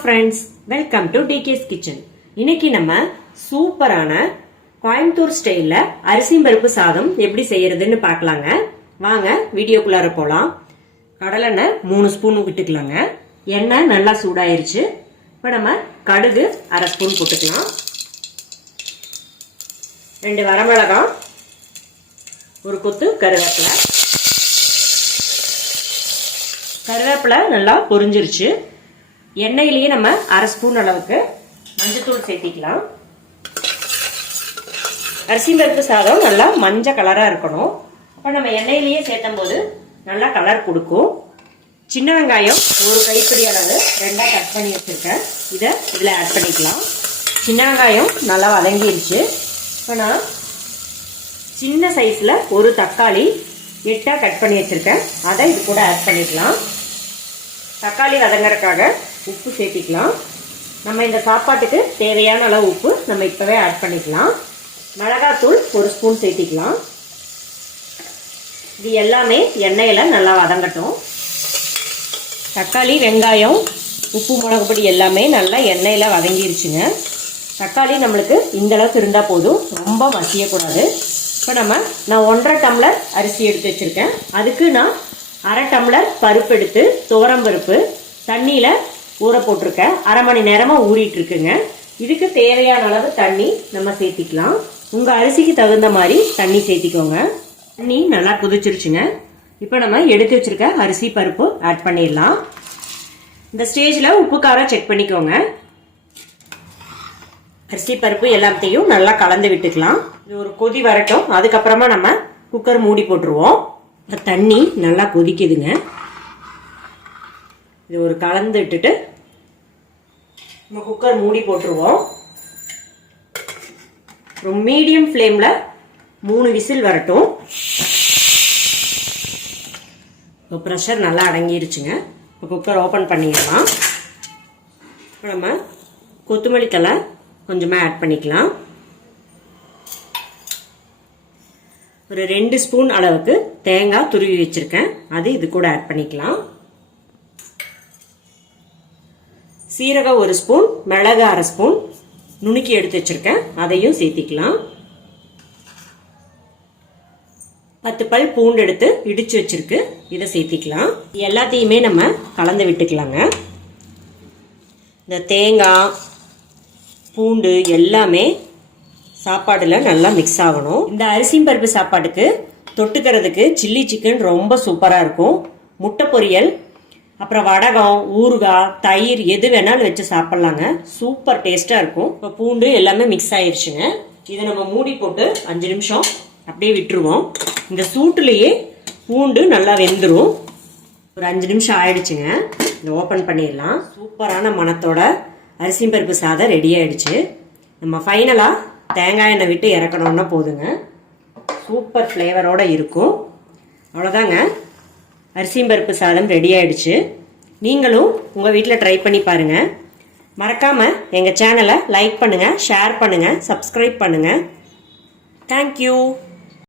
Friends welcome to DK's kitchen இன்னைக்கு நம்ம சூப்பரான கோயம்புத்தூர் ஸ்டைல்ல அரிசி பருப்பு சாதம் எப்படி செய்யறதுன்னு பார்க்கலாங்க. வாங்க வீடியோக்குள்ளார போலாம். கடலெண்ணெய் மூணு ஸ்பூன் விட்டுக்கலாங்க. எண்ணெய் நல்லா சூடாயிருச்சு. இப்போ நம்ம கடுகு அரை ஸ்பூன் போட்டுக்கலாம். ரெண்டு வரமிளகாய் ஒரு கொத்து கருவேப்பிலை. கருவேப்பிலை நல்லா பொரிஞ்சிருச்சு. எண்ணெயிலேயே நம்ம அரை ஸ்பூன் அளவுக்கு மஞ்சத்தூள் சேர்த்திக்கலாம். அரிசி பருப்பு சாதம் நல்லா மஞ்சள் கலராக இருக்கணும். அப்போ நம்ம எண்ணெயிலேயே சேர்த்தும் போது நல்லா கலர் கொடுக்கும். சின்ன வெங்காயம் ஒரு கைப்பிடி அளவு ரெண்டாக கட் பண்ணி வச்சுருக்கேன். இதை இதில் ஆட் பண்ணிக்கலாம். சின்ன வெங்காயம் நல்லா வதங்கிருச்சு. இப்போ நான் சின்ன சைஸில் ஒரு தக்காளி எட்டாக கட் பண்ணி வச்சுருக்கேன். அதை இது கூட ஆட் பண்ணிக்கலாம். தக்காளி வதங்குறதுக்காக உப்பு சேர்த்திக்கலாம். நம்ம இந்த சாப்பாட்டுக்கு தேவையான அளவு உப்பு நம்ம இப்போவே ஆட் பண்ணிக்கலாம். மிளகாத்தூள் ஒரு ஸ்பூன் சேர்த்திக்கலாம். இது எல்லாமே எண்ணெயில் நல்லா வதங்கட்டும். தக்காளி வெங்காயம் உப்பு மிளகுப்பொடி எல்லாமே நல்லா எண்ணெயில் வதங்கிருச்சுங்க. தக்காளி நம்மளுக்கு இந்த அளவுக்கு இருந்தால் போதும். ரொம்ப மசியக்கூடாது. இப்போ நம்ம நான் ஒன்றரை டம்ளர் அரிசி எடுத்து வச்சுருக்கேன். அதுக்கு நான் அரை டம்ளர் பருப்பு எடுத்து துவரம் பருப்பு தண்ணியில் ஊற போட்டிருக்கேன் அரை மணி நேரமாக ஊறிட்டு இருக்குங்க இதுக்கு தேவையான அளவு தண்ணி நம்ம சேர்த்திக்கலாம். உங்கள் அரிசிக்கு தகுந்த மாதிரி தண்ணி சேர்த்திக்கோங்க. தண்ணி நல்லா கொதிச்சிருச்சுங்க. இப்போ நம்ம எடுத்து வச்சிருக்க அரிசி பருப்பு ஆட் பண்ணிடலாம். இந்த ஸ்டேஜில் உப்பு காரம் செக் பண்ணிக்கோங்க. அரிசி பருப்பு எல்லாத்தையும் நல்லா கலந்து விட்டுக்கலாம். இது ஒரு கொதி வரட்டும். அதுக்கப்புறமா நம்ம குக்கர் மூடி போட்டுருவோம். தண்ணி நல்லா கொதிக்குதுங்க. இது ஒரு கலந்து விட்டுட்டு நம்ம குக்கர் மூடி போட்டுருவோம். அப்புறம் மீடியம் ஃப்ளேமில் மூணு விசில் வரட்டும். இப்போ ப்ரெஷர் நல்லா அடங்கிருச்சுங்க. இப்போ குக்கர் ஓப்பன் பண்ணிடலாம். இப்போ நம்ம கொத்தமல்லி தலை கொஞ்சமாக ஆட் பண்ணிக்கலாம். ஒரு ரெண்டு ஸ்பூன் அளவுக்கு தேங்காய் துருவி வச்சுருக்கேன். அது இது கூட ஆட் பண்ணிக்கலாம். சீரகம் ஒரு ஸ்பூன் மிளகு அரை ஸ்பூன். நுணுக்கி எடுத்து வச்சுருக்கேன். அதையும் சேர்த்திக்கலாம். பத்து பல் பூண்டு எடுத்து இடிச்சு வச்சிருக்கு. இதை சேர்த்திக்கலாம். எல்லாத்தையுமே நம்ம கலந்து விட்டுக்கலாங்க. இந்த தேங்காய் பூண்டு எல்லாமே சாப்பாடில் நல்லா மிக்ஸ் ஆகணும். இந்த அரிசி பருப்பு சாப்பாட்டுக்கு தொட்டுக்கிறதுக்கு சில்லி சிக்கன் ரொம்ப சூப்பராக இருக்கும். முட்டை பொரியல் அப்புறம் வடகம் ஊறுகாய் தயிர் எது வேணாலும் வச்சு சாப்பிட்லாங்க. சூப்பர் டேஸ்ட்டாக இருக்கும். இப்போ பூண்டு எல்லாமே மிக்ஸ் ஆயிடுச்சுங்க இதை நம்ம மூடி போட்டு அஞ்சு நிமிஷம் அப்படியே விட்டுருவோம். இந்த சூட்டுலேயே பூண்டு நல்லா வெந்துடும் ஒரு அஞ்சு நிமிஷம் ஆயிடுச்சுங்க. இதை ஓப்பன் பண்ணிடலாம். சூப்பரான மணத்தோட அரிசி பருப்பு சாதம் ரெடி ஆயிடுச்சு. நம்ம ஃபைனலாக தேங்காய் எண்ணெய் விட்டு இறக்கணும்னா போதுங்க. சூப்பர் ஃப்ளேவரோட இருக்கும். அவ்வளோதாங்க அரிசியும் பருப்பு சாதம் ரெடி ஆயிடுச்சு. நீங்களும் உங்கள் வீட்டில் ட்ரை பண்ணி பாருங்கள் மறக்காமல் எங்கள் சேனலை லைக் பண்ணுங்கள் ஷேர் பண்ணுங்கள் சப்ஸ்கிரைப் பண்ணுங்கள் தேங்க்யூ